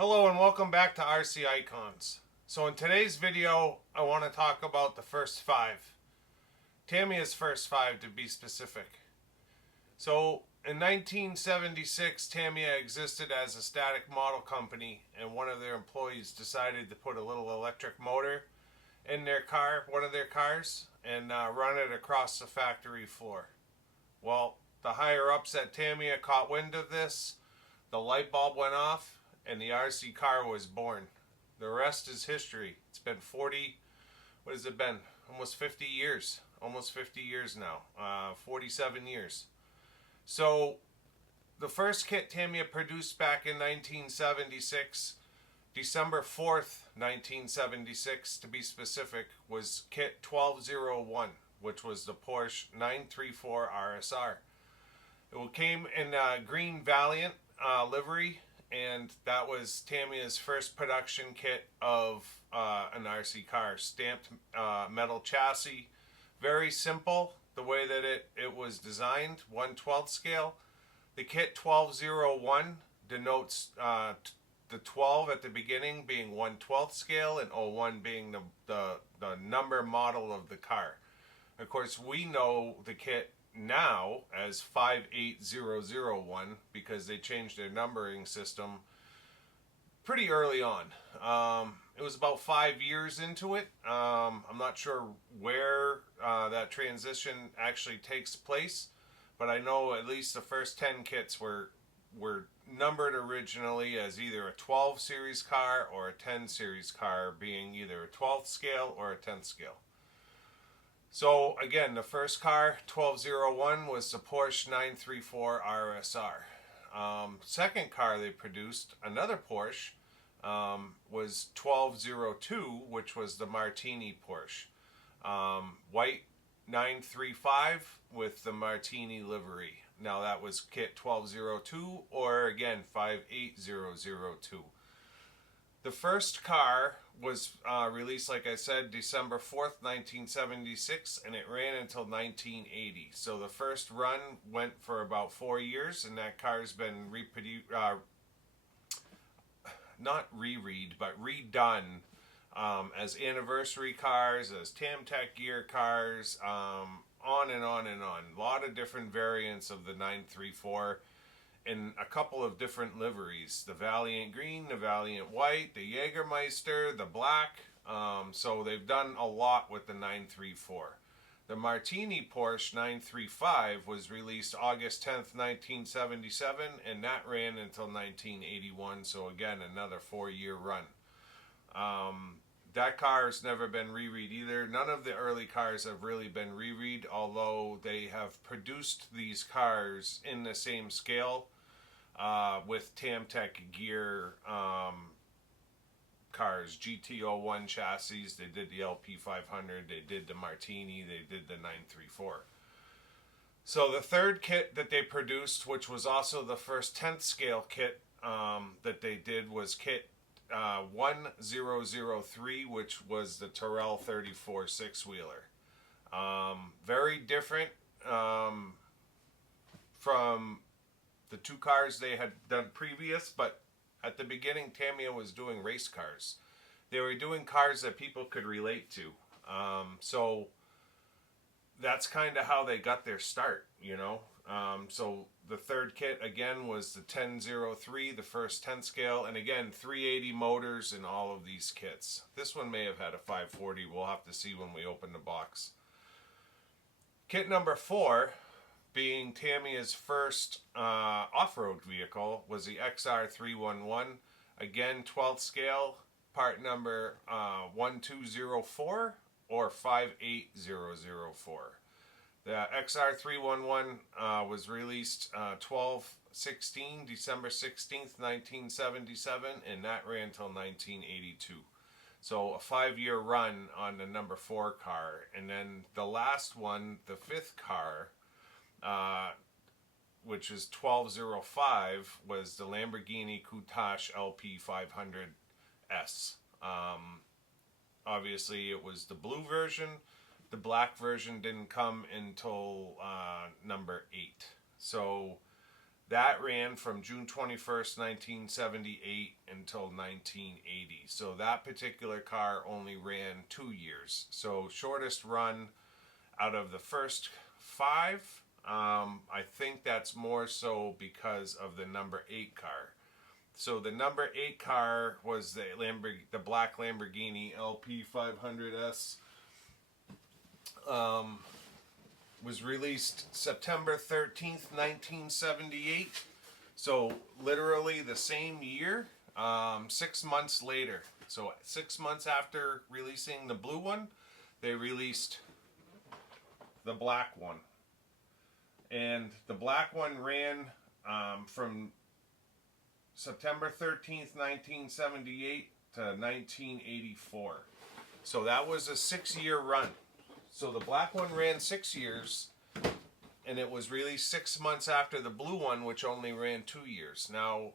Hello and welcome back to RC Icons. So in today's video, I want to talk about the first five. Tamiya's first five to be specific. So in 1976, Tamiya existed as a static model company, and one of their employees decided to put a little electric motor in their car, one of their cars, and run it across the factory floor. Well, the higher ups at Tamiya caught wind of this, the light bulb went off, and the RC car was born. The rest is history. It's been 40, what has it been? Almost 50 years. Almost 50 years now. 47 years. So, the first kit Tamiya produced back in 1976, December 4th, 1976 to be specific, was kit 1201, which was the Porsche 934 RSR. It came in green Valiant livery, and that was Tamiya's first production kit of an RC car. Stamped metal chassis, very simple the way that it was designed, 1/12 scale. The kit 1201 denotes the 12 at the beginning being 1/12 scale and 01 being the number model of the car. Of course, we know the kit now as 58001 because they changed their numbering system pretty early on. It was about 5 years into it. I'm not sure where that transition actually takes place, but I know at least the first 10 kits were numbered originally as either a 12 series car or a 10 series car, being either a 12th scale or a 10th scale. So again, the first car, 1201, was the Porsche 934 RSR. Second car they produced, another Porsche, was 1202, which was the Martini Porsche. White 935 with the Martini livery. Now that was kit 1202, or again 58002. The first car was released, like I said, December 4th, 1976, and it ran until 1980. So the first run went for about 4 years, and that car's been not reread, but redone as anniversary cars, as Tamtech gear cars, on and on and on. A lot of different variants of the 934. In a couple of different liveries, the Valiant Green, the Valiant White, the Jägermeister, the Black. So they've done a lot with the 934. The Martini Porsche 935 was released August 10th, 1977, and that ran until 1981, so again, another 4-year run. That car's never been reread either. None of the early cars have really been reread, although they have produced these cars in the same scale with Tamtech gear cars, GT01 chassis. They did the LP500, they did the Martini, they did the 934. So the third kit that they produced, which was also the first 10th scale kit that they did, was kit 1003, which was the Tyrrell 34 six-wheeler. Very different from the two cars they had done previous, but at the beginning Tamiya was doing race cars. They were doing cars that people could relate to. So that's kind of how they got their start, you know. So the third kit again was the 1003, the first 10 scale, and again 380 motors in all of these kits. This one may have had a 540. We'll have to see when we open the box. Kit number 4, being Tamiya's first off-road vehicle, was the XR311. Again 12th scale, part number 1204 or 58004. The XR311 was released 12/16, December 16th, 1977, and that ran until 1982. So a 5-year run on the number 4 car. And then the last one, the 5th car, which is 1205, was the Lamborghini Countach LP500S. Obviously it was the blue version. The black version didn't come until number 8. So That ran from June 21st, 1978 until 1980. So that particular car only ran 2 years. So shortest run out of the first 5. I think that's more so because of the number 8 car. So the number 8 car was the black Lamborghini LP 500S. Was released September 13th, 1978. So literally the same year, 6 months later. So 6 months after releasing the blue one, they released the black one. And the black one ran from September 13th, 1978 to 1984. So that was a 6-year run. So the black one ran 6 years, and it was released 6 months after the blue one, which only ran 2 years. Now,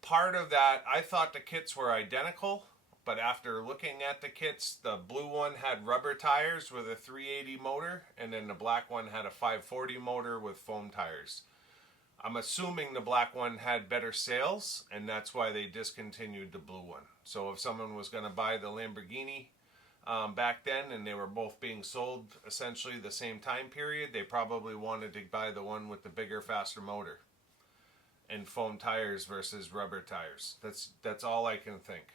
part of that, I thought the kits were identical, but after looking at the kits, the blue one had rubber tires with a 380 motor, and then the black one had a 540 motor with foam tires. I'm assuming the black one had better sales, and that's why they discontinued the blue one. So if someone was going to buy the Lamborghini back then, and they were both being sold essentially the same time period, they probably wanted to buy the one with the bigger, faster motor and foam tires versus rubber tires. That's all I can think.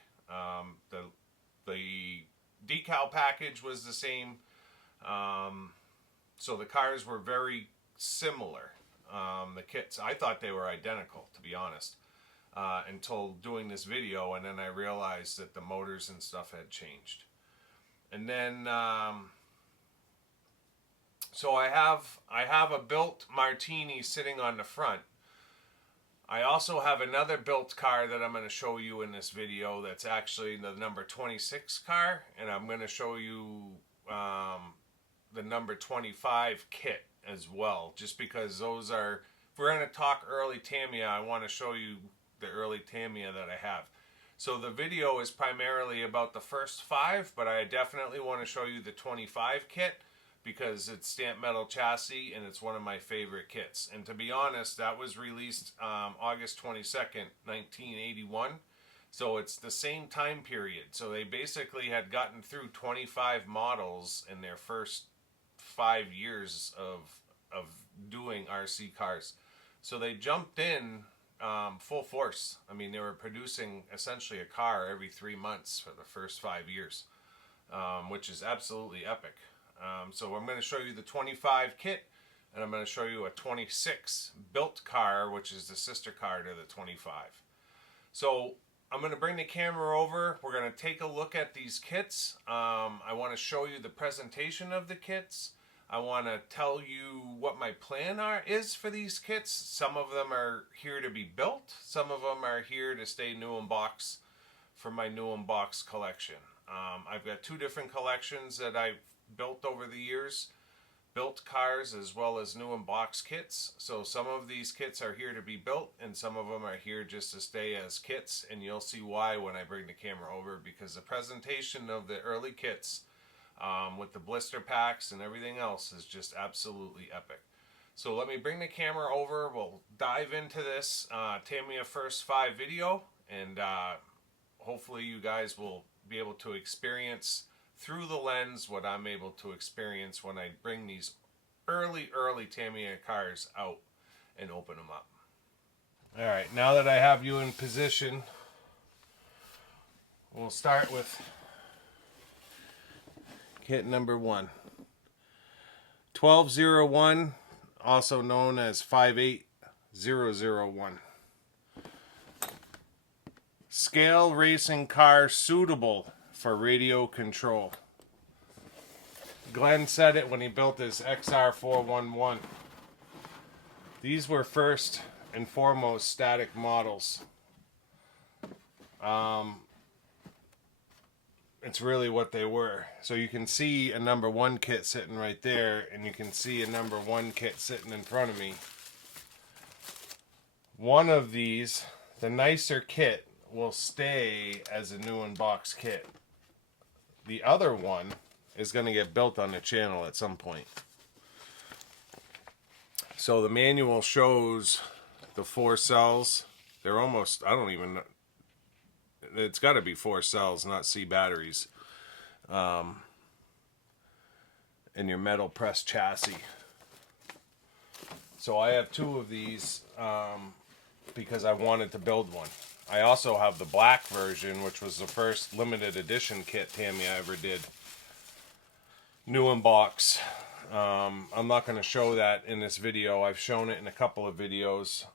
The decal package was the same, so the cars were very similar. The kits, I thought they were identical, to be honest, until doing this video, and then I realized that the motors and stuff had changed. And then, so I have a built Martini sitting on the front. I also have another built car that I'm going to show you in this video that's actually the number 26 car, and I'm going to show you the number 25 kit as well, just because those are, if we're going to talk early Tamiya, I want to show you the early Tamiya that I have. So the video is primarily about the first 5, but I definitely want to show you the 25 kit because it's stamped metal chassis and it's one of my favorite kits. And to be honest, that was released August 22nd, 1981. So it's the same time period. So they basically had gotten through 25 models in their first 5 years of doing RC cars. So they jumped in full force. I mean, they were producing essentially a car every 3 months for the first 5 years, which is absolutely epic. So I'm going to show you the 25 kit, and I'm going to show you a 26 built car, which is the sister car to the 25. So I'm going to bring the camera over. We're going to take a look at these kits. I want to show you the presentation of the kits. I want to tell you what my plan is for these kits. Some of them are here to be built. Some of them are here to stay new in box for my new in box collection. I've got 2 different collections that I've built over the years. Built cars as well as new in box kits. So some of these kits are here to be built and some of them are here just to stay as kits. And you'll see why when I bring the camera over, because the presentation of the early kits with the blister packs and everything else is just absolutely epic. So let me bring the camera over. We'll dive into this Tamiya First 5 video, and hopefully you guys will be able to experience through the lens what I'm able to experience when I bring these early Tamiya cars out and open them up. Alright, now that I have you in position, we'll start with kit number 1. 1201, also known as 58001. Scale racing car suitable for radio control. Glenn said it when he built his XR411. These were first and foremost static models. It's really what they were. So you can see a number 1 kit sitting right there, and you can see a number 1 kit sitting in front of me. One of these, the nicer kit, will stay as a new in box kit. The other one is going to get built on the channel at some point. So the manual shows the 4 cells. They're almost, I don't even know. It's got to be 4 cells, not C batteries. In your metal press chassis. So I have 2 of these because I wanted to build one. I also have the black version, which was the first limited edition kit Tamiya ever did. New in box. I'm not going to show that in this video. I've shown it in a couple of videos.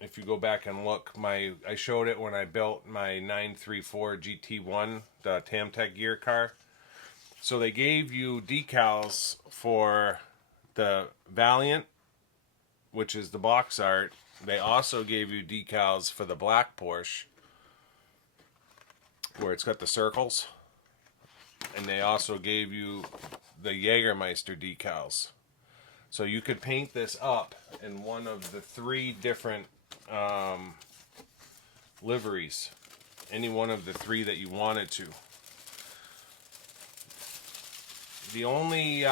If you go back and look, I showed it when I built my 934 GT1, the Tamtec gear car. So they gave you decals for the Valiant, which is the box art. They also gave you decals for the black Porsche, where it's got the circles. And they also gave you the Jägermeister decals. So you could paint this up in one of the 3 different liveries. Any one of the 3 that you wanted to. The only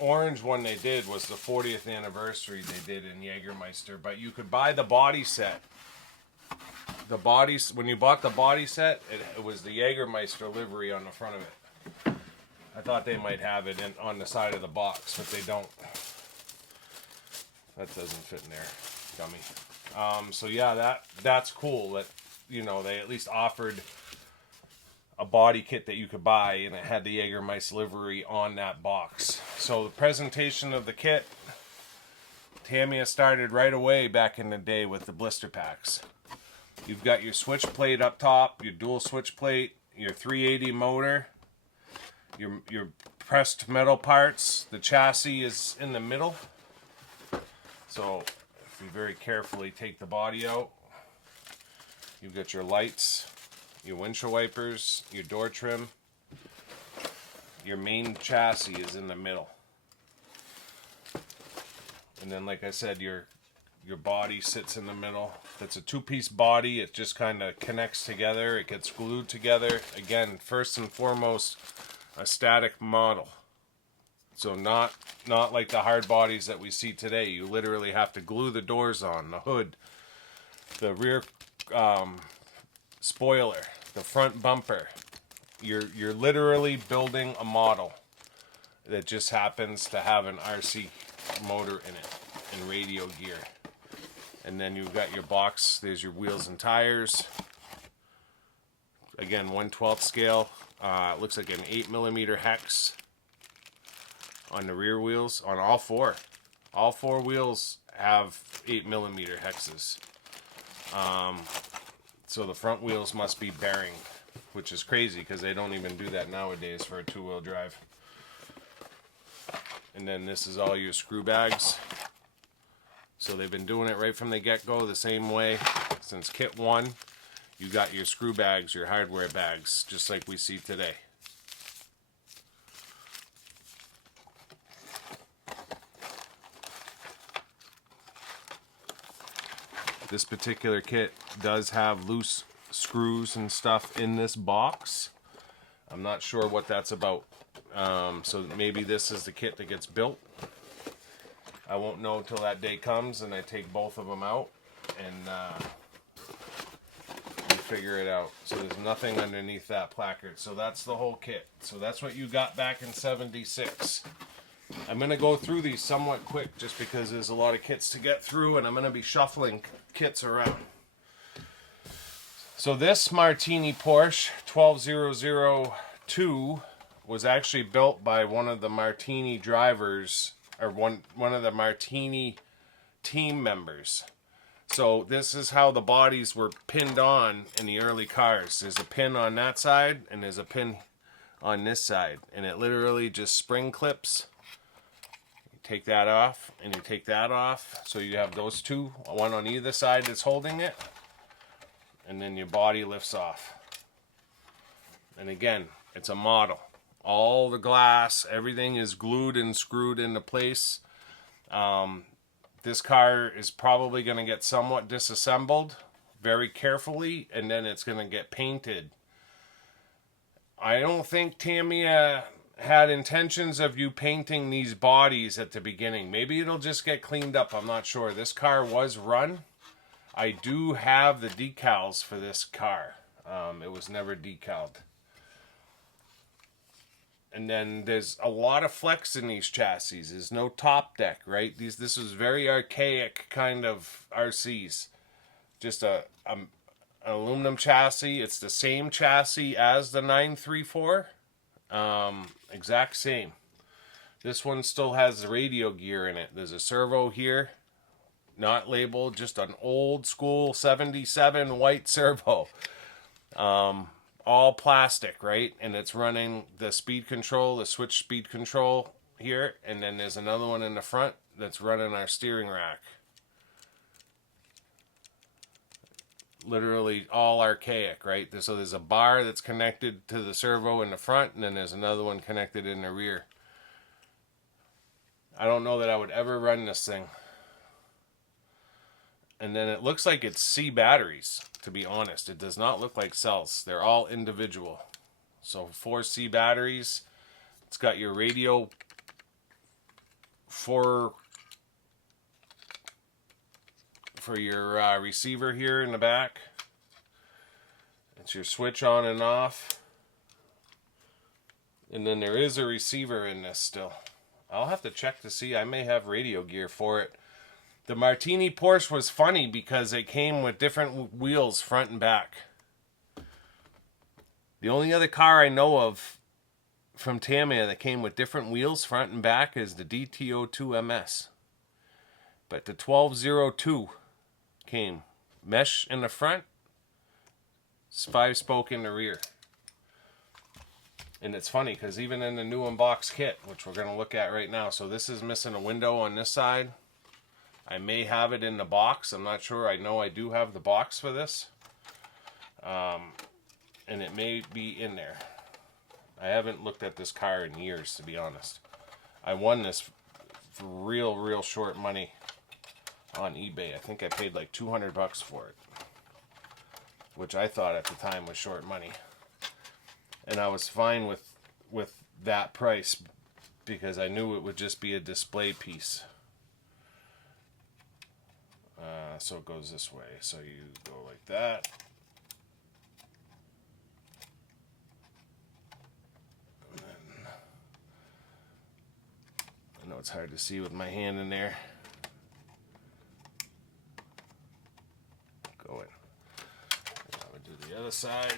orange one they did was the 40th anniversary they did in Jägermeister, but you could buy the body set. The bodies, when you bought the body set, it was the Jägermeister livery on the front of it. I thought they might have it on the side of the box, but they don't. That doesn't fit in there, dummy. So yeah, that's cool that, you know, they at least offered a body kit that you could buy, and it had the Jägermeister livery on that box. So the presentation of the kit, Tamiya started right away back in the day with the blister packs. You've got your switch plate up top, your dual switch plate, your 380 motor, your pressed metal parts. The chassis is in the middle. So if you very carefully take the body out, you've got your lights, your windshield wipers, your door trim. Your main chassis is in the middle. And then, like I said, your body sits in the middle. It's a 2-piece body. It just kind of connects together. It gets glued together. Again, first and foremost, a static model. So not like the hard bodies that we see today. You literally have to glue the doors on, the hood, the rear spoiler, the front bumper. You're literally building a model that just happens to have an RC motor in it and radio gear. And then you've got your box. There's your wheels and tires. Again, 1/12 scale. It looks like an 8mm hex on the rear wheels. On all 4. All 4 wheels have 8mm hexes. So the front wheels must be bearing, which is crazy because they don't even do that nowadays for a 2-wheel drive. And then this is all your screw bags. So they've been doing it right from the get-go the same way since kit 1. You got your screw bags, your hardware bags, just like we see today. This particular kit does have loose screws and stuff in this box. I'm not sure what that's about. So maybe this is the kit that gets built. I won't know until that day comes and I take both of them out and figure it out. So there's nothing underneath that placard. So that's the whole kit. So that's what you got back in '76. I'm going to go through these somewhat quick just because there's a lot of kits to get through and I'm going to be shuffling kits around. So this Martini Porsche 12002 was actually built by one of the Martini drivers, or one of the Martini team members. So this is how the bodies were pinned on in the early cars. There's a pin on that side and there's a pin on this side, and it literally just spring clips. You take that off and you take that off, so you have those two, one on either side that's holding it, and then your body lifts off. And again, it's a model. All the glass, everything is glued and screwed into place. This car is probably going to get somewhat disassembled very carefully, and then it's going to get painted. I don't think Tamiya had intentions of you painting these bodies at the beginning. Maybe it'll just get cleaned up. I'm not sure. This car was run. I do have the decals for this car. It was never decaled. And then there's a lot of flex in these chassis. There's no top deck, right? This was very archaic kind of RCs. Just an aluminum chassis. It's the same chassis as the 934. Exact same. This one still has the radio gear in it. There's a servo here. Not labeled. Just an old school 77 white servo. All plastic, right? And it's running the speed control, the switch speed control here. And then there's another one in the front that's running our steering rack. Literally all archaic, right? So there's a bar that's connected to the servo in the front, and then there's another one connected in the rear. I don't know that I would ever run this thing. And then it looks like it's C batteries, to be honest. It does not look like cells. They're all individual. So 4 C batteries. It's got your radio for your receiver here in the back. It's your switch on and off. And then there is a receiver in this still. I'll have to check to see. I may have radio gear for it. The Martini Porsche was funny because it came with different wheels front and back. The only other car I know of from Tamiya that came with different wheels front and back is the DTO2 MS. But the 1202 came mesh in the front, 5-spoke in the rear. And it's funny because even in the new unboxed kit, which we're going to look at right now, so this is missing a window on this side. I may have it in the box. I'm not sure. I know I do have the box for this. And it may be in there. I haven't looked at this car in years, to be honest. I won this for real short money on eBay. I think I paid like 200 bucks for it, which I thought at the time was short money. And I was fine with that price because I knew it would just be a display piece. So it goes this way. So you go like that. And then, I know it's hard to see with my hand in there. Go in. I would do the other side.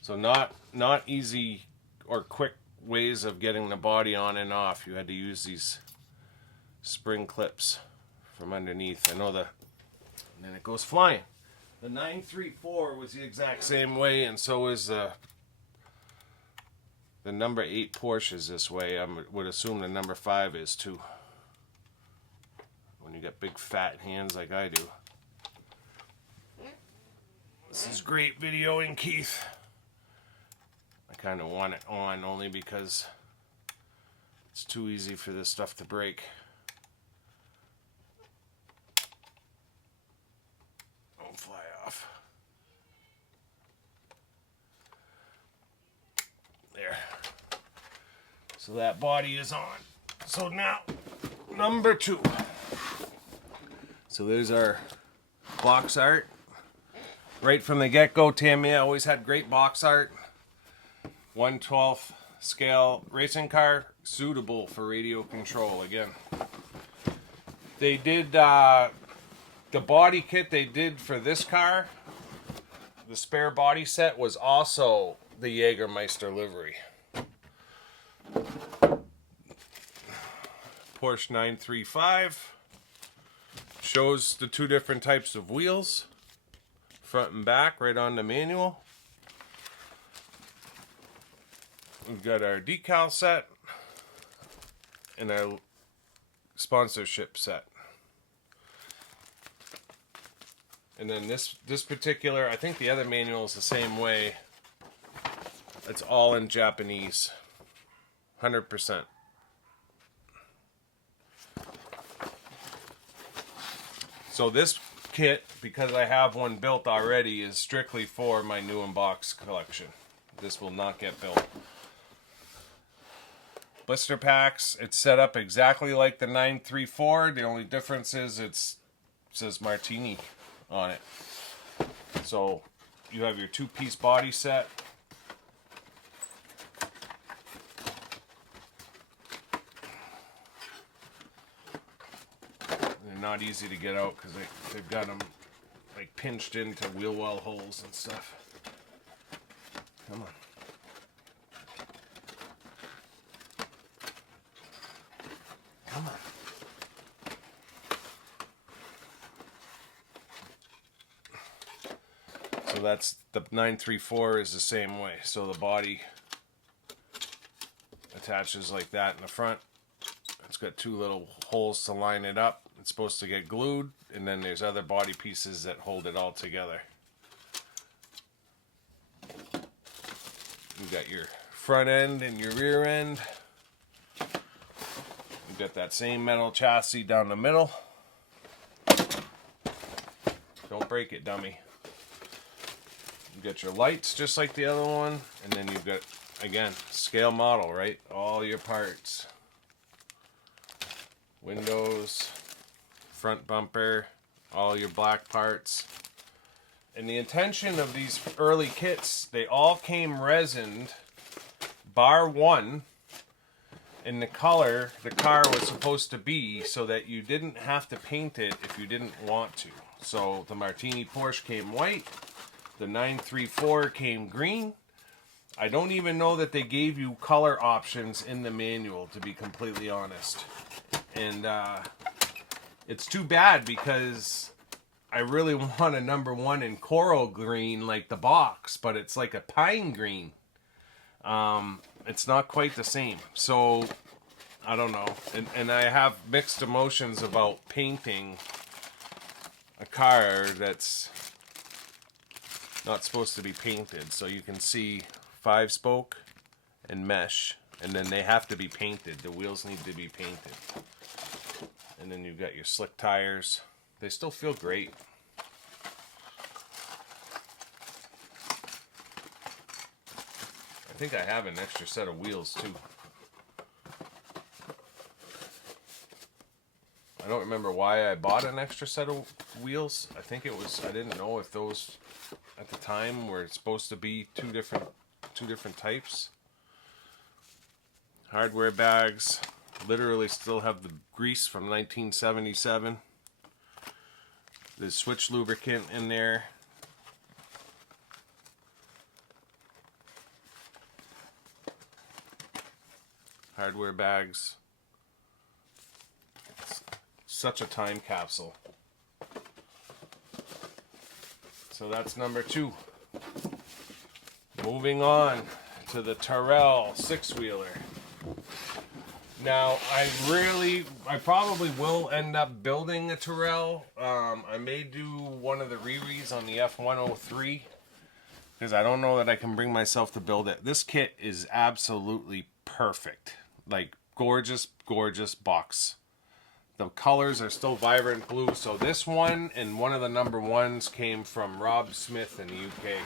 So not easy or quick ways of getting the body on and off. You had to use these spring clips from underneath. I know and then it goes flying. The 934 was the exact same way, and so is the number 8 Porsche is this way. I would assume the number 5 is too. When you got big fat hands like I do. This is great videoing, Keith. I kind of want it on only because it's too easy for this stuff to break. Don't fly off. There. So that body is on. So now, number 2. So there's our box art. Right from the get-go, Tamiya always had great box art. 1/12 scale racing car, suitable for radio control. Again, they did the body kit they did for this car. The spare body set was also the Jägermeister livery. Porsche 935 shows the 2 different types of wheels, front and back, right on the manual. We've got our decal set and our sponsorship set. And then this particular, I think the other manual is the same way. It's all in Japanese. 100%. So this kit, because I have one built already, is strictly for my new unboxed collection. This will not get built. blister packs. It's set up exactly like the 934. The only difference is it says Martini on it. So you have your two-piece body set. They're not easy to get out because they've got them like pinched into wheel well holes and stuff. Come on. Come on. So that's the 934 is the same way. So the body attaches like that in the front. It's got two little holes to line it up. It's supposed to get glued, and then there's other body pieces that hold it all together. You got your front end and your rear end. You've got that same metal chassis down the middle. Don't break it, dummy. You got your lights just like the other one, and then you've got, again, scale model, right? All your parts. Windows, front bumper, all your black parts. And the intention of these early kits, they all came resined, bar one, in the color the car was supposed to be, so that you didn't have to paint it if you didn't want to. So the Martini Porsche came white, the 934 came green. I don't even know that they gave you color options in the manual, to be completely honest. And it's too bad, because I really want a number one in coral green like the box, but it's like a pine green. It's not quite the same. So I don't know. And I have mixed emotions about painting a car that's not supposed to be painted. So you can see 5-spoke and mesh, and then they have to be painted. The wheels need to be painted. And then you've got your slick tires. They still feel great. I think I have an extra set of wheels too. I don't remember why I bought an extra set of wheels. I think it was, I didn't know if those at the time were supposed to be two different types. Hardware bags. Literally still have the grease from 1977. There's switch lubricant in there. Hardware bags. It's such a time capsule. So that's number 2. Moving on to the Tyrrell 6-wheeler. Now, I probably will end up building a Tyrrell. I may do one of the re-re's on the F103, because I don't know that I can bring myself to build it. This kit is absolutely perfect. Like, gorgeous, gorgeous box. The colors are still vibrant blue. So this one and one of the number ones came from Rob Smith in the UK.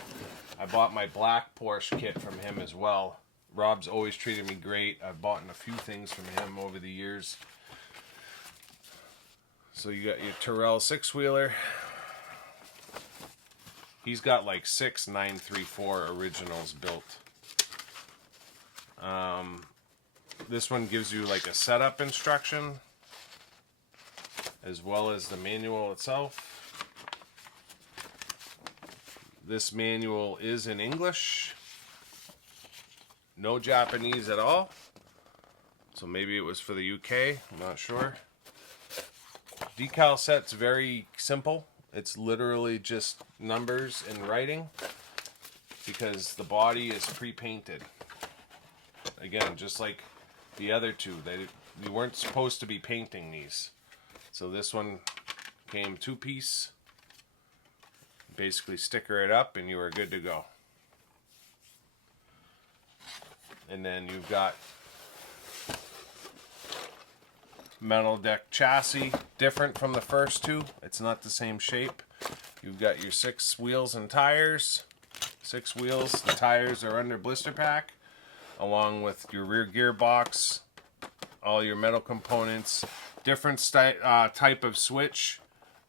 I bought my black Porsche kit from him as well. Rob's always treated me great. I've bought a few things from him over the years. So you got your Tyrrell 6-wheeler. He's got like 6 934 originals built. This one gives you like a setup instruction, as well as the manual itself. This manual is in English. No Japanese at all. So maybe it was for the UK. I'm not sure. Decal set's very simple. It's literally just numbers and writing, because the body is pre-painted. Again, just like the other two. We weren't supposed to be painting these. So this one came 2-piece. Basically sticker it up and you are good to go. And then you've got metal deck chassis, different from the first two. It's not the same shape. You've got your 6 wheels and tires. 6 wheels. The tires are under blister pack, along with your rear gearbox all your metal components. Different type of switch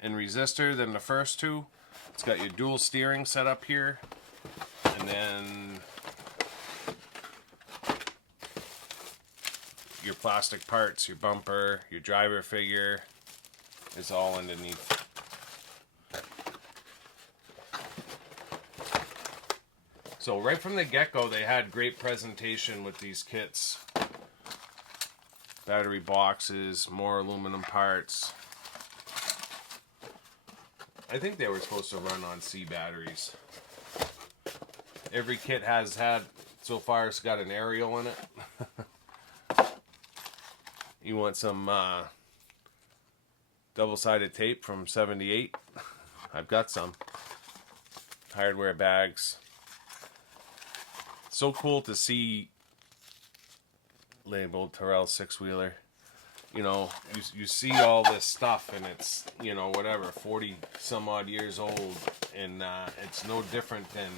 and resistor than the first two. It's got your dual steering set up here, and then your plastic parts, your bumper, your driver figure is all underneath. So right from the get-go, they had great presentation with these kits. Battery boxes, more aluminum parts. I think they were supposed to run on C batteries. Every kit has had, so far, it's got an aerial in it. You want some double-sided tape from 78? I've got some. Hardware bags. So cool to see labeled Terrell 6-wheeler. You know, you see all this stuff and it's, you know, whatever, 40 some odd years old, and it's no different than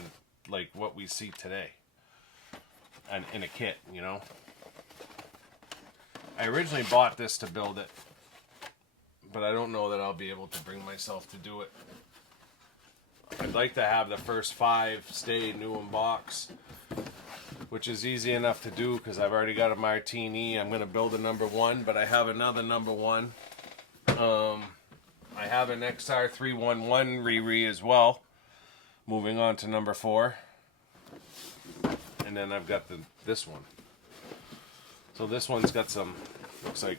like what we see today and in a kit, you know. I originally bought this to build it, but I don't know that I'll be able to bring myself to do it. I'd like to have the first 5 stay new in box, which is easy enough to do because I've already got a Martini. I'm going to build a number 1, but I have another number 1. I have an XR311 Riri as well. Moving on to number 4. And then I've got this one. So this one's got some, looks like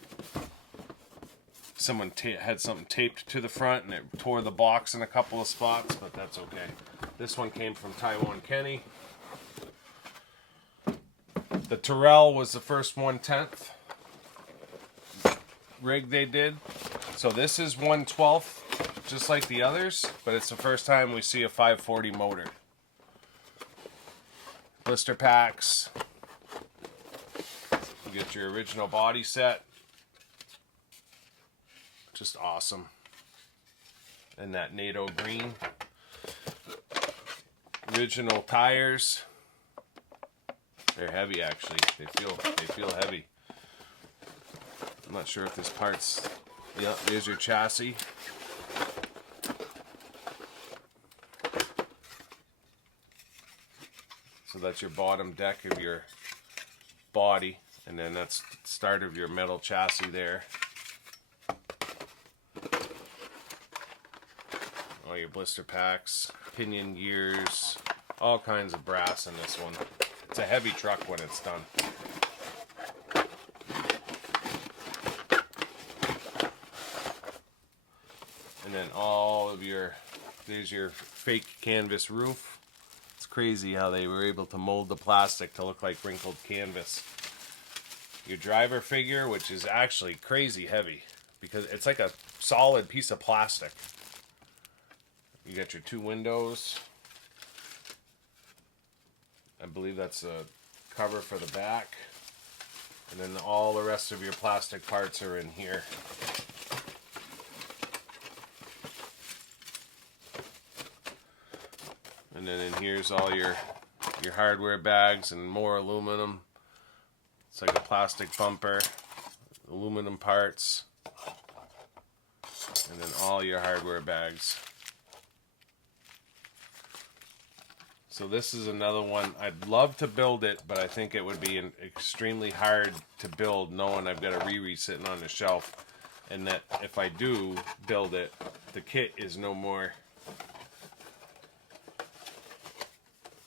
someone had something taped to the front and it tore the box in a couple of spots, but that's okay. This one came from Taiwan Kenny. The Terrell was the first 1/10 rig they did. So this is 1/12, just like the others, but it's the first time we see a 540 motor. Blister packs. You get your original body set. Just awesome. And that NATO green. Original tires. They're heavy, actually. They feel heavy. I'm not sure if this part's... Yeah, there's your chassis. So that's your bottom deck of your body, and then that's the start of your metal chassis there. All your blister packs, pinion gears, all kinds of brass in this one. It's a heavy truck when it's done. And then all of there's your fake canvas roof. It's crazy how they were able to mold the plastic to look like wrinkled canvas. Your driver figure, which is actually crazy heavy because it's like a solid piece of plastic. You got your 2 windows. I believe that's a cover for the back. And then all the rest of your plastic parts are in here. And then in here's all your hardware bags and more aluminum. It's like a plastic bumper, aluminum parts, and then all your hardware bags. So this is another one. I'd love to build it, but I think it would be extremely hard to build knowing I've got a Riri sitting on the shelf, and that if I do build it, the kit is no more.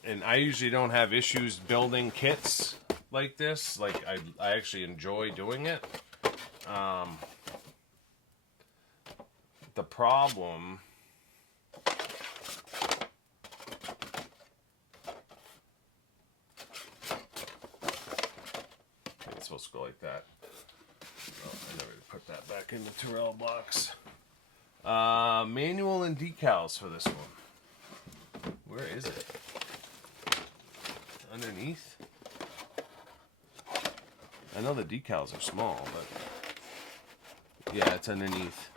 And I usually don't have issues building kits like this. Like I actually enjoy doing it. The problem it's supposed to go like that. Oh, I never put that back in the Terrell box. Manual and decals for this one. Where is it? Underneath? I know the decals are small, but yeah, it's underneath.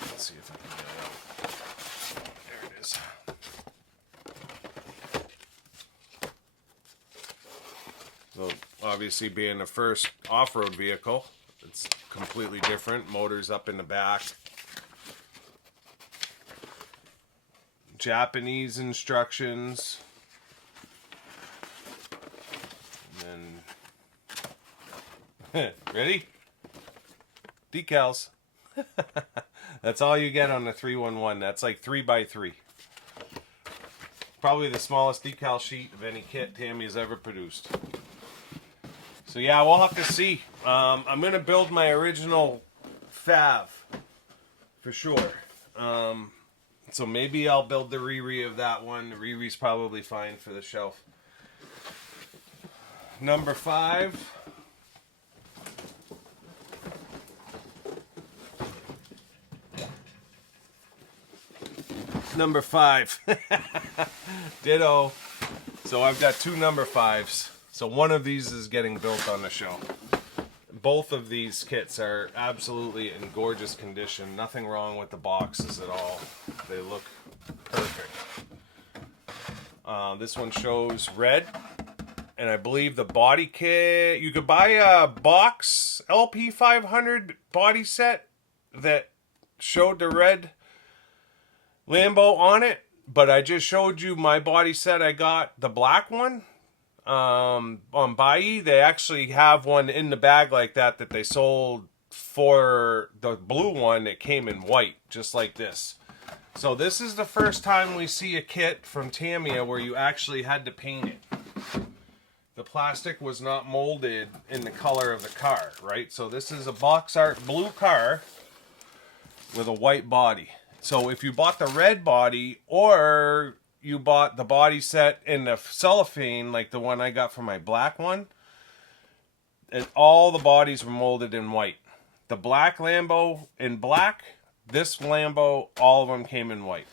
Let's see if I can get it out. There it is. So obviously being the first off-road vehicle, it's completely different. Motors up in the back. Japanese instructions. And then ready? Decals. That's all you get on the 311. That's like 3x3. Probably the smallest decal sheet of any kit Tamiya's ever produced. So yeah, we'll have to see. I'm gonna build my original Fav for sure. So maybe I'll build the Riri of that one. The Riri's probably fine for the shelf. Number 5. Number 5. Ditto. So I've got 2 number 5s. So one of these is getting built on the show. Both of these kits are absolutely in gorgeous condition. Nothing wrong with the boxes at all. They look perfect. This one shows red. And I believe the body kit, you could buy a box LP500 body set that showed the red Lambo on it, but I just showed you my body set. I got the black one on Buy. They actually have one in the bag like that they sold for the blue one. It came in white, just like this. So this is the first time we see a kit from Tamiya where you actually had to paint it. The plastic was not molded in the color of the car, right? So this is a box art blue car with a white body. So if you bought the red body or you bought the body set in the cellophane, like the one I got for my black one, and all the bodies were molded in white. The black Lambo in black, this Lambo, all of them came in white.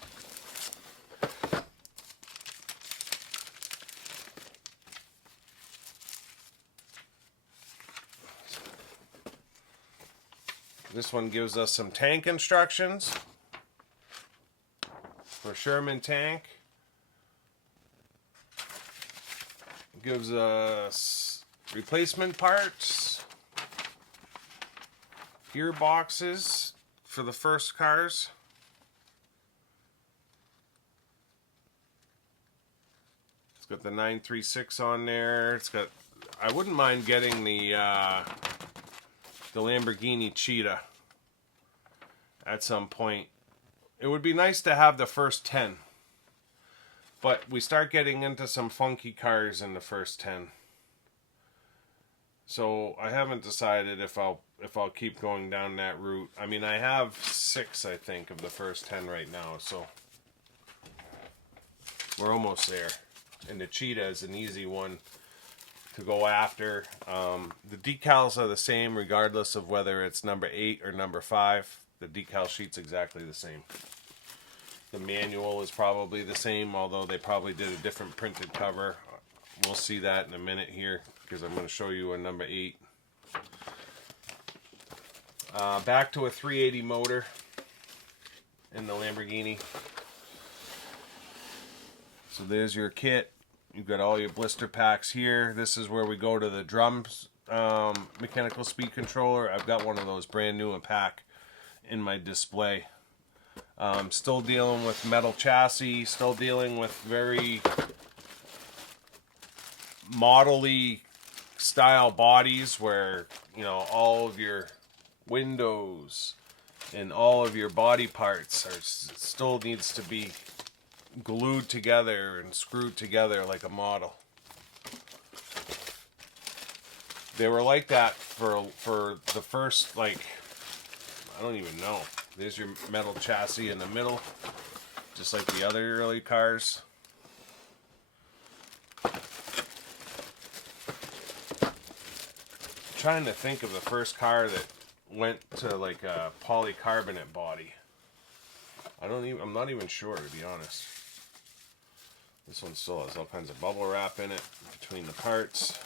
This one gives us some tank instructions. For Sherman tank. Gives us replacement parts, gearboxes for the first cars. It's got the 936 on there. It's got, I wouldn't mind getting the Lamborghini Cheetah at some point. It would be nice to have the first 10. But we start getting into some funky cars in the first 10. So I haven't decided if I'll keep going down that route. I mean, I have 6, I think, of the first 10 right now, so we're almost there. And the Cheetah is an easy one to go after. The decals are the same regardless of whether it's number 8 or number 5. The decal sheet's exactly the same. The manual is probably the same, although they probably did a different printed cover. We'll see that in a minute here, because I'm going to show you a number 8. Back to a 380 motor in the Lamborghini. So there's your kit. You've got all your blister packs here. This is where we go to the drums mechanical speed controller. I've got one of those brand new in pack in my display. Still dealing with metal chassis, still dealing with very model-y style bodies where, you know, all of your windows and all of your body parts are still needs to be glued together and screwed together like a model. They were like that for the first, like, I don't even know. There's your metal chassis in the middle, just like the other early cars. I'm trying to think of the first car that went to like a polycarbonate body. I'm not even sure, to be honest. This one still has all kinds of bubble wrap in it between the parts.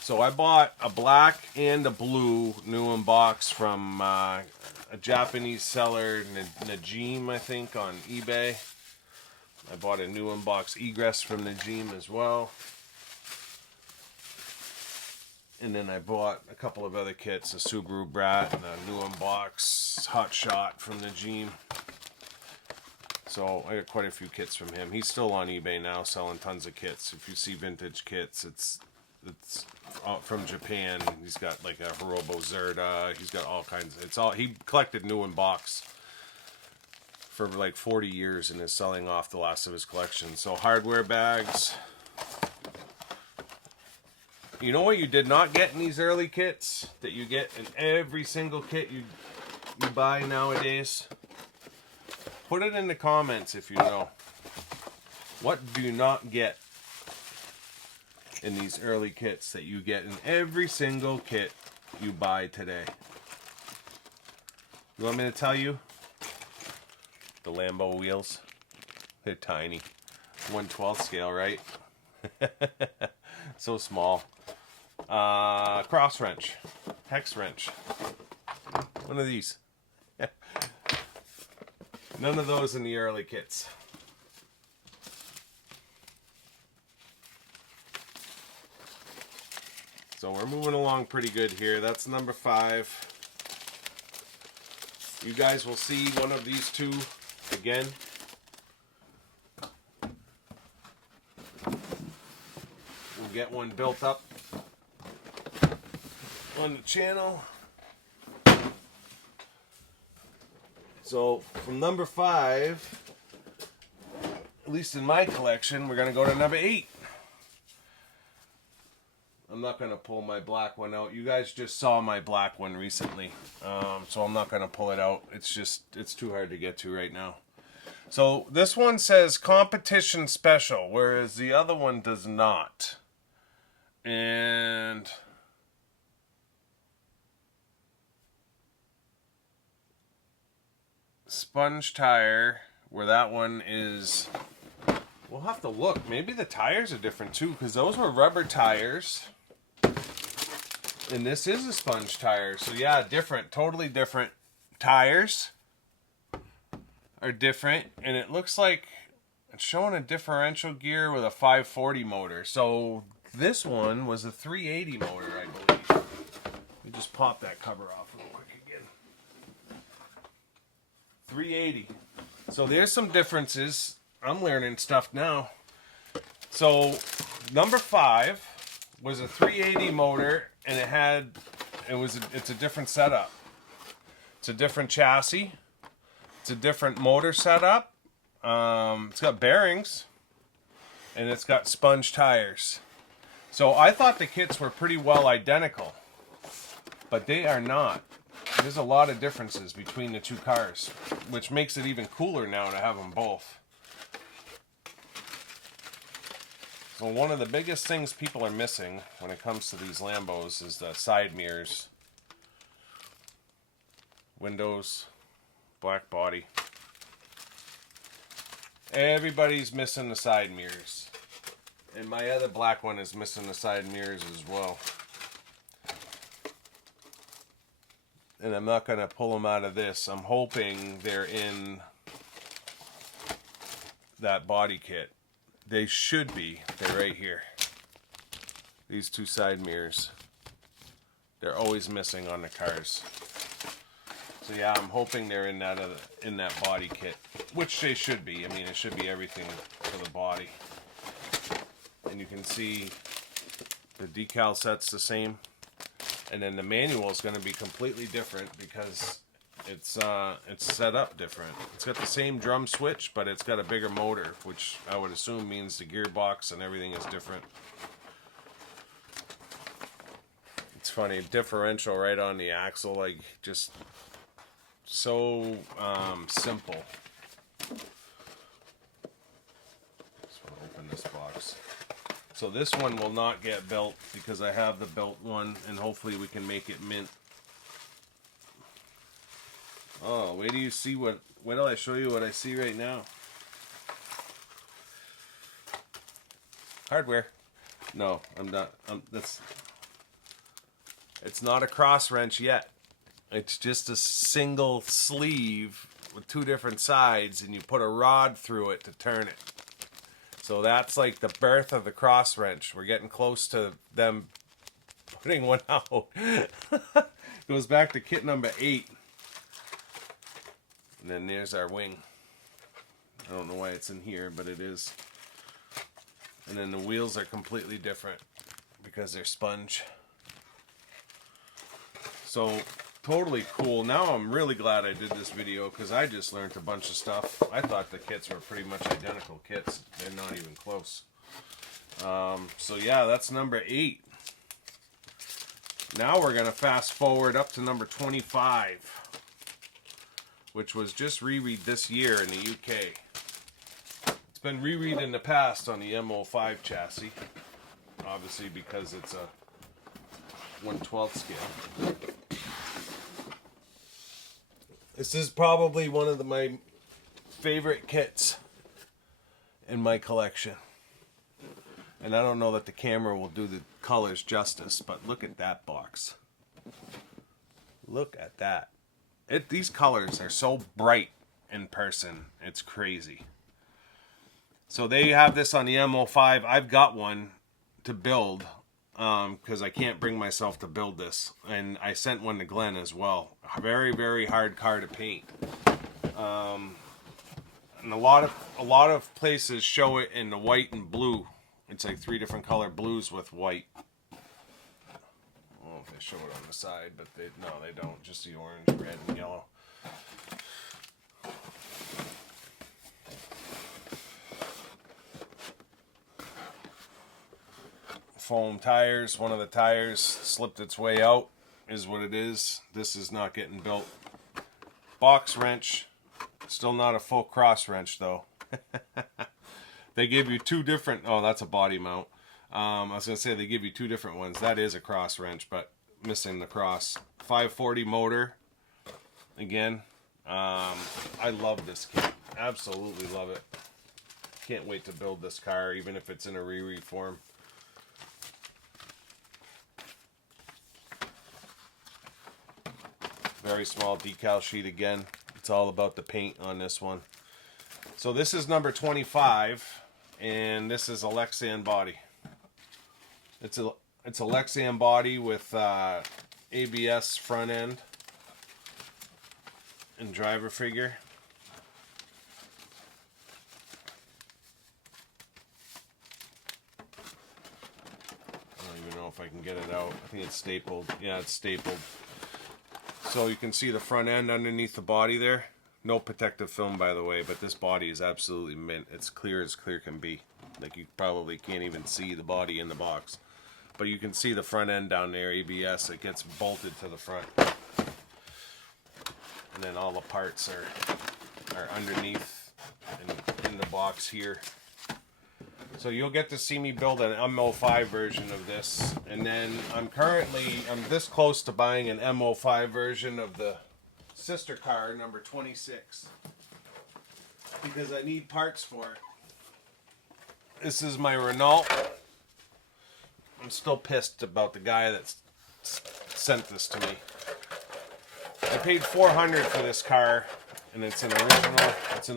So I bought a black and a blue new in box from a Japanese seller, Najim, I think, on eBay. I bought a new in box egress from Najim as well. And then I bought a couple of other kits, a Subaru Brat and a new unbox Hot Shot from the Gene. So I got quite a few kits from him. He's still on eBay now selling tons of kits. If you see vintage kits, it's from Japan. He's got like a Hirobo Zerda. He's got all kinds. He collected new unbox for like 40 years and is selling off the last of his collection. So hardware bags. You know what you did not get in these early kits that you get in every single kit you buy nowadays? Put it in the comments if you know. What do you not get in these early kits that you get in every single kit you buy today? You want me to tell you? The Lambo wheels. They're tiny. 1/12 scale, right? So small. Cross wrench. Hex wrench. One of these. None of those in the early kits. So we're moving along pretty good here. That's number 5. You guys will see one of these two again. We'll get one built up on the channel. So from number 5, at least in my collection, we're going to go to number 8. I'm not going to pull my black one out. You guys just saw my black one recently, so I'm not going to pull it out. It's too hard to get to right now. So this one says competition special, whereas the other one does not. And sponge tire, where that one is, we'll have to look. Maybe the tires are different too, because those were rubber tires. And this is a sponge tire. So yeah, different, totally different. Tires are different. And it looks like it's showing a differential gear with a 540 motor. So this one was a 380 motor, I believe. Let me just pop that cover off real quick again. 380. So there's some differences. I'm learning stuff now. So number 5 was a 380 motor, and it's a different setup. It's a different chassis. It's a different motor setup. It's got bearings, and it's got sponge tires. So I thought the kits were pretty well identical, but they are not. There's a lot of differences between the two cars, which makes it even cooler now to have them both. So one of the biggest things people are missing when it comes to these Lambos is the side mirrors. Windows, black body. Everybody's missing the side mirrors. And my other black one is missing the side mirrors as well. And I'm not going to pull them out of this. I'm hoping they're in that body kit. They should be. They're right here. These two side mirrors. They're always missing on the cars. So yeah, I'm hoping they're in that body kit, which they should be. I mean, it should be everything for the body. And you can see the decal set's the same. And then the manual is going to be completely different because it's set up different. It's got the same drum switch, but it's got a bigger motor, which I would assume means the gearbox and everything is different. It's funny, differential right on the axle, like just so simple. Just want to open this box. So this one will not get built because I have the built one, and hopefully we can make it mint. Oh, wait till you see wait till I show you what I see right now. Hardware. No, I'm not. It's not a cross wrench yet. It's just a single sleeve with two different sides, and you put a rod through it to turn it. So that's like the birth of the cross wrench. We're getting close to them putting one out. Goes back to kit number 8. And then there's our wing. I don't know why it's in here, but it is. And then the wheels are completely different because they're sponge. So totally cool. Now I'm really glad I did this video because I just learned a bunch of stuff. I thought the kits were pretty much identical kits. They're not even close. So yeah, that's number 8. Now we're going to fast forward up to number 25, which was just reread this year in the UK. It's been reread in the past on the M05 chassis, obviously because it's a 1/12 scale. This is probably one of my favorite kits in my collection. And I don't know that the camera will do the colors justice, but look at that box. Look at that. These colors are so bright in person. It's crazy. So they have this on the M05. I've got one to build because I can't bring myself to build this. And I sent one to Glenn as well. A very, very hard car to paint. And a lot of places show it in the white and blue. It's like 3 different color blues with white. I don't know if they show it on the side, but they don't. Just the orange, red, and yellow. Foam tires. One of the tires slipped its way out, is what it is. This is not getting built. Box wrench. Still not a full cross wrench though. They give you 2 different... Oh, that's a body mount. I was going to say they give you 2 different ones. That is a cross wrench, but missing the cross. 540 motor. Again, I love this kit. Absolutely love it. Can't wait to build this car, even if it's in a reread form. Very small decal sheet again. It's all about the paint on this one. So this is number 25, and this is a Lexan body. It's a Lexan body with ABS front end and driver figure. I don't even know if I can get it out. I think it's stapled. Yeah, it's stapled. So you can see the front end underneath the body there. No protective film, by the way, but this body is absolutely mint. It's clear as clear can be. Like, you probably can't even see the body in the box. But you can see the front end down there, ABS. It gets bolted to the front. And then all the parts are underneath and in the box here. So you'll get to see me build an M05 version of this. And then I'm this close to buying an M05 version of the sister car, number 26. Because I need parts for it. This is my Renault. I'm still pissed about the guy that sent this to me. I paid $400 for this car, and it's an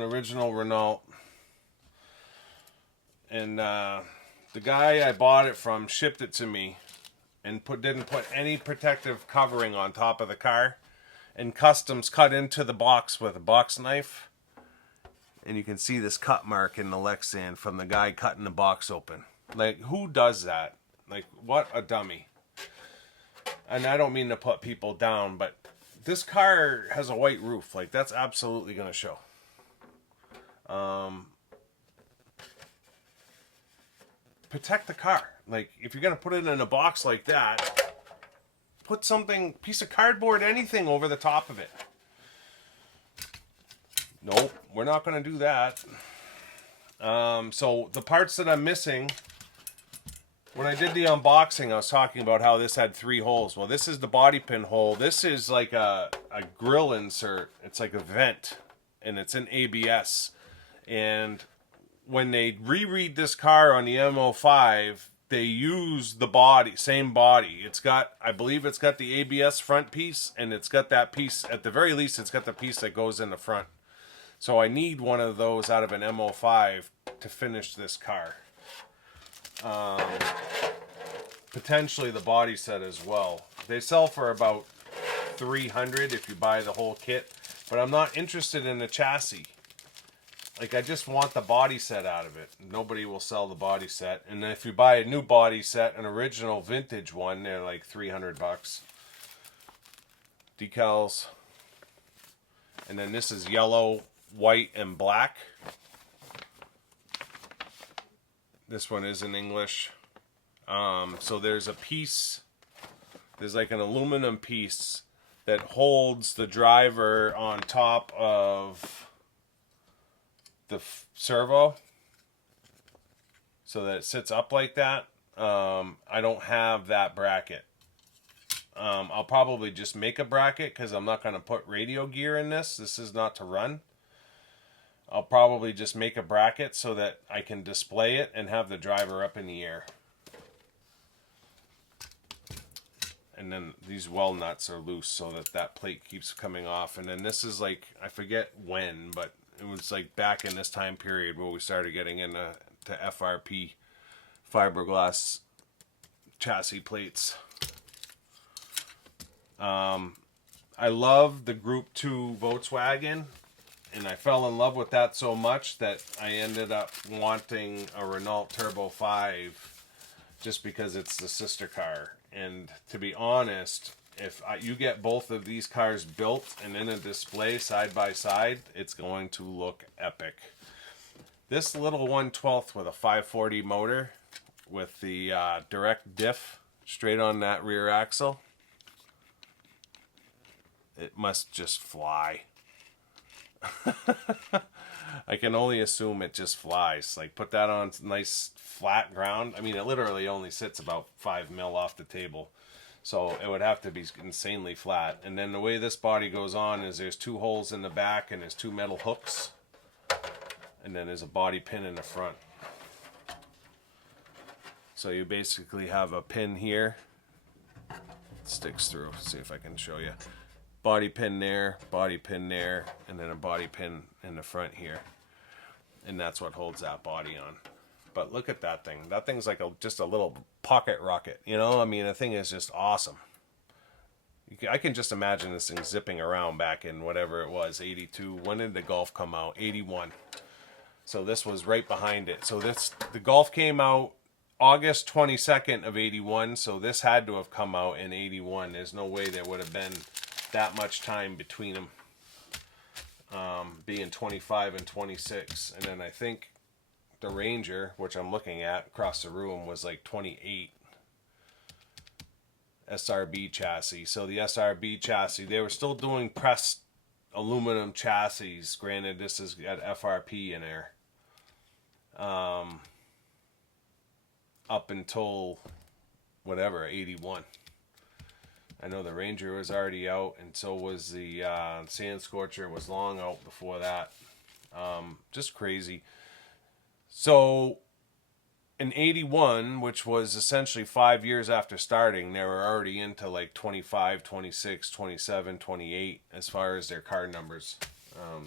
original Renault. And the guy I bought it from shipped it to me and didn't put any protective covering on top of the car, and customs cut into the box with a box knife. And you can see this cut mark in the Lexan from the guy cutting the box open. Like, who does that? Like, what a dummy. And I don't mean to put people down, but this car has a white roof. Like, that's absolutely going to show. Protect the car. Like, if you're going to put it in a box like that, put something, piece of cardboard, anything over the top of it. Nope, we're not going to do that. So the parts that I'm missing, when I did the unboxing, I was talking about how this had 3 holes. Well, this is the body pin hole. This is like a grill insert. It's like a vent, and it's in ABS. And when they reread this car on the M05, they use the same body. It's got, I believe it's got the ABS front piece, and it's got that piece, at the very least, it's got the piece that goes in the front. So I need one of those out of an M05 to finish this car. potentially the body set as well. They sell for about $300 if you buy the whole kit, but I'm not interested in the chassis. Like, I just want the body set out of it. Nobody will sell the body set. And then if you buy a new body set, an original vintage one, they're like $300. Decals. And then this is yellow, white, and black. This one is in English. So there's a piece, there's like an aluminum piece that holds the driver on top of the servo, so that it sits up like that. I don't have that bracket. I'll probably just make a bracket because I'm not going to put radio gear in this. This is not to run. I'll probably just make a bracket so that I can display it and have the driver up in the air. And then these well nuts are loose so that that plate keeps coming off. And then this is like, I forget when, but it was like back in this time period where we started getting into FRP fiberglass chassis plates. I love the Group 2 Volkswagen, and I fell in love with that so much that I ended up wanting a Renault Turbo 5 just because it's the sister car. And to be honest, if you get both of these cars built and in a display side by side, it's going to look epic. This little 1/12 with a 540 motor with the direct diff straight on that rear axle, it must just fly. I can only assume it just flies. Like, put that on nice flat ground. I mean, it literally only sits about 5 mil off the table. So it would have to be insanely flat. And then the way this body goes on is there's 2 holes in the back and there's 2 metal hooks. And then there's a body pin in the front. So you basically have a pin here. It sticks through. See if I can show you. Body pin there, and then a body pin in the front here. And that's what holds that body on. But look at that thing. That thing's like just a little pocket rocket, you know? I mean, the thing is just awesome. I can just imagine this thing zipping around back in whatever it was, 82. When did the Golf come out? 81. So this was right behind it. So the Golf came out August 22nd of 81, so this had to have come out in 81. There's no way there would have been that much time between them, being 25 and 26. And then I think the Ranger, which I'm looking at across the room, was like 28. SRB chassis. So the SRB chassis, they were still doing pressed aluminum chassis. Granted, this has got FRP in there. Up until whatever, 81. I know the Ranger was already out, and so was the Sand Scorcher was long out before that. Just crazy. So in 81, which was essentially 5 years after starting, they were already into like 25, 26, 27, 28 as far as their car numbers.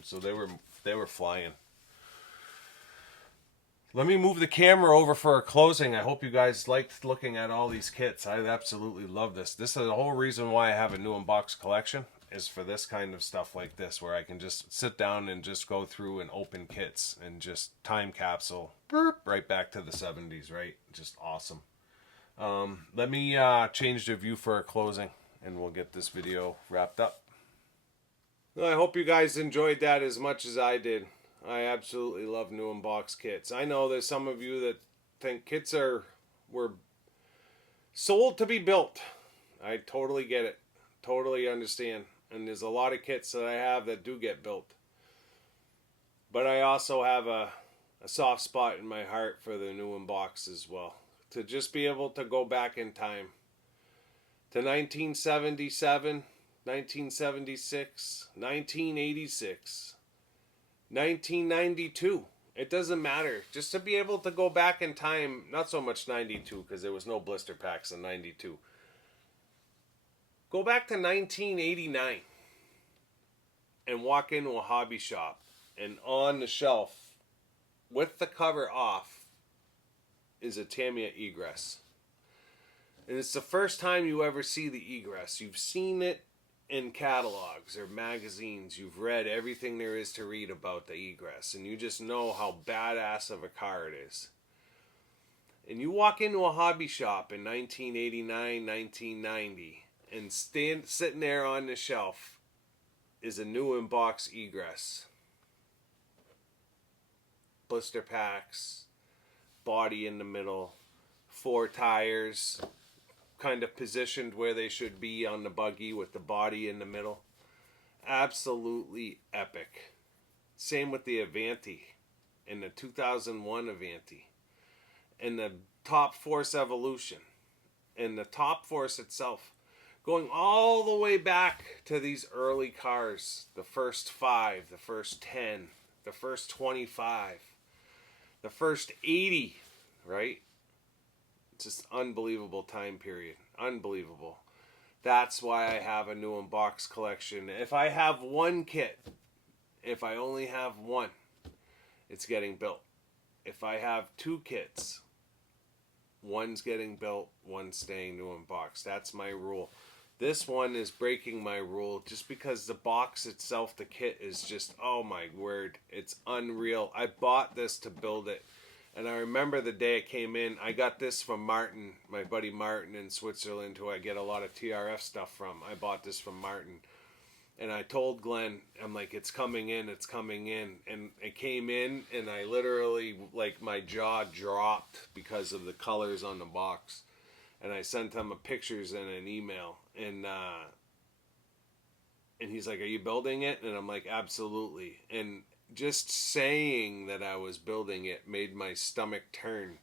So they were flying. Let me move the camera over for a closing. I hope you guys liked looking at all these kits. I absolutely love this. This is the whole reason why I have a new unbox collection, is for this kind of stuff like this, where I can just sit down and just go through and open kits and just time capsule right back to the 70s, right? Just awesome. Let me change the view for a closing, and we'll get this video wrapped up. Well, I hope you guys enjoyed that as much as I did. I absolutely love new unbox kits. I know there's some of you that think kits were sold to be built. I totally get it. Totally understand. And there's a lot of kits that I have that do get built. But I also have a soft spot in my heart for the new unbox as well. To just be able to go back in time to 1977, 1976, 1986, 1992. It doesn't matter. Just to be able to go back in time, not so much 92 because there was no blister packs in 92. Go back to 1989 and walk into a hobby shop, and on the shelf with the cover off is a Tamiya Egress. And it's the first time you ever see the egress. You've seen it in catalogs or magazines. You've read everything there is to read about the egress, and you just know how badass of a car it is. And you walk into a hobby shop in 1989, 1990, and sitting there on the shelf is a new in-box egress. Blister packs, body in the middle, 4 tires, kind of positioned where they should be on the buggy with the body in the middle. Absolutely epic. Same with the Avanti and the 2001 Avanti and the Top Force Evolution and the Top Force itself. Going all the way back to these early cars. The first 5, the first 10, the first 25, the first 80, right? Just unbelievable time period. Unbelievable. That's why I have a new in-box collection. If I have one kit, if I only have one, it's getting built. If I have 2 kits, one's getting built, one's staying new in-box. That's my rule. This one is breaking my rule just because the box itself, the kit, is just, oh my word, it's unreal. I bought this to build it. And I remember the day it came in. I got this from Martin, my buddy Martin in Switzerland, who I get a lot of TRF stuff from. I bought this from Martin. And I told Glenn, I'm like, it's coming in, it's coming in. And it came in, and I literally, like, my jaw dropped because of the colors on the box. And I sent him pictures and an email. And he's like, are you building it? And I'm like, absolutely. And just saying that I was building it made my stomach turn.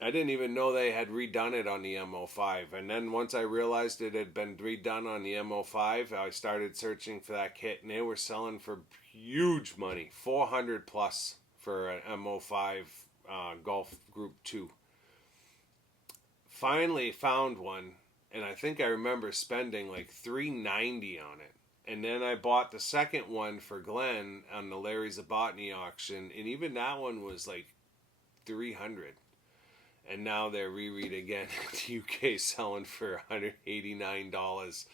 I didn't even know they had redone it on the M05. And then once I realized it had been redone on the M05, I started searching for that kit, and they were selling for huge money, 400 plus for an M05 Golf Group 2. Finally found one, and I think I remember spending like $390 on it. And then I bought the second one for Glenn on the Larry Zabotny auction, and even that one was like $300. And now they're reread again in the UK, selling for $189.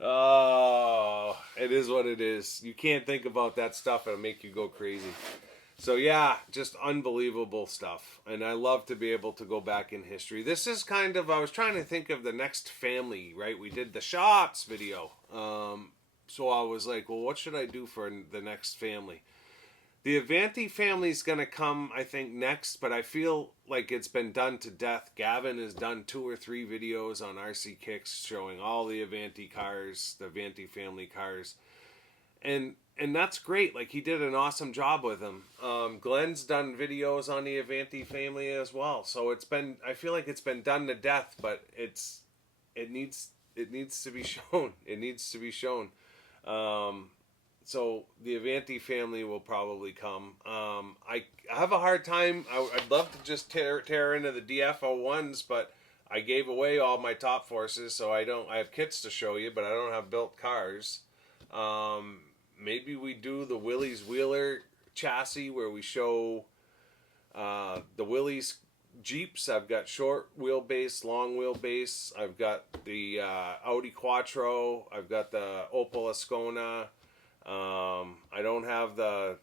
Oh, it is what it is. You can't think about that stuff; it'll make you go crazy. So yeah, just unbelievable stuff. And I love to be able to go back in history. This is kind of, I was trying to think of the next family, right? We did the shots video. So I was like, well, what should I do for the next family? The Avanti family is going to come, I think, next, but I feel like it's been done to death. Gavin has done 2 or 3 videos on RC Kicks showing all the Avanti cars, the Avanti family cars. And that's great. Like, he did an awesome job with them. Glenn's done videos on the Avanti family as well. So it's been, I feel like it's been done to death, but it needs to be shown. It needs to be shown. So the Avanti family will probably come. I have a hard time. I'd love to just tear into the DF01s, but I gave away all my Top Forces, so I have kits to show you, but I don't have built cars. Maybe we do the Willys Wheeler chassis where we show the Willys Jeeps. I've got short wheelbase, long wheelbase. I've got the Audi Quattro. I've got the Opel Ascona. I don't have the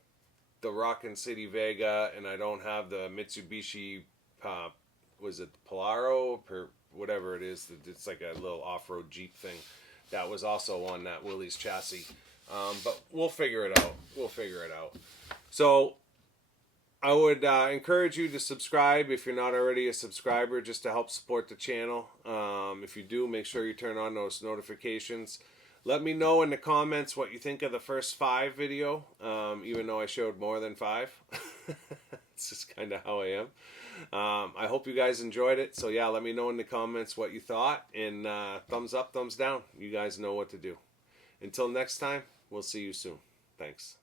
Rockin' City Vega, and I don't have the Mitsubishi, was it the Polaro, or whatever it is. It's like a little off-road Jeep thing. That was also on that Willys chassis. But we'll figure it out. We'll figure it out. So I would encourage you to subscribe if you're not already a subscriber, just to help support the channel. If you do, make sure you turn on those notifications. Let me know in the comments what you think of the first 5 video, even though I showed more than 5. It's just kind of how I am. I hope you guys enjoyed it. So yeah, let me know in the comments what you thought. And thumbs up, thumbs down. You guys know what to do. Until next time, we'll see you soon. Thanks.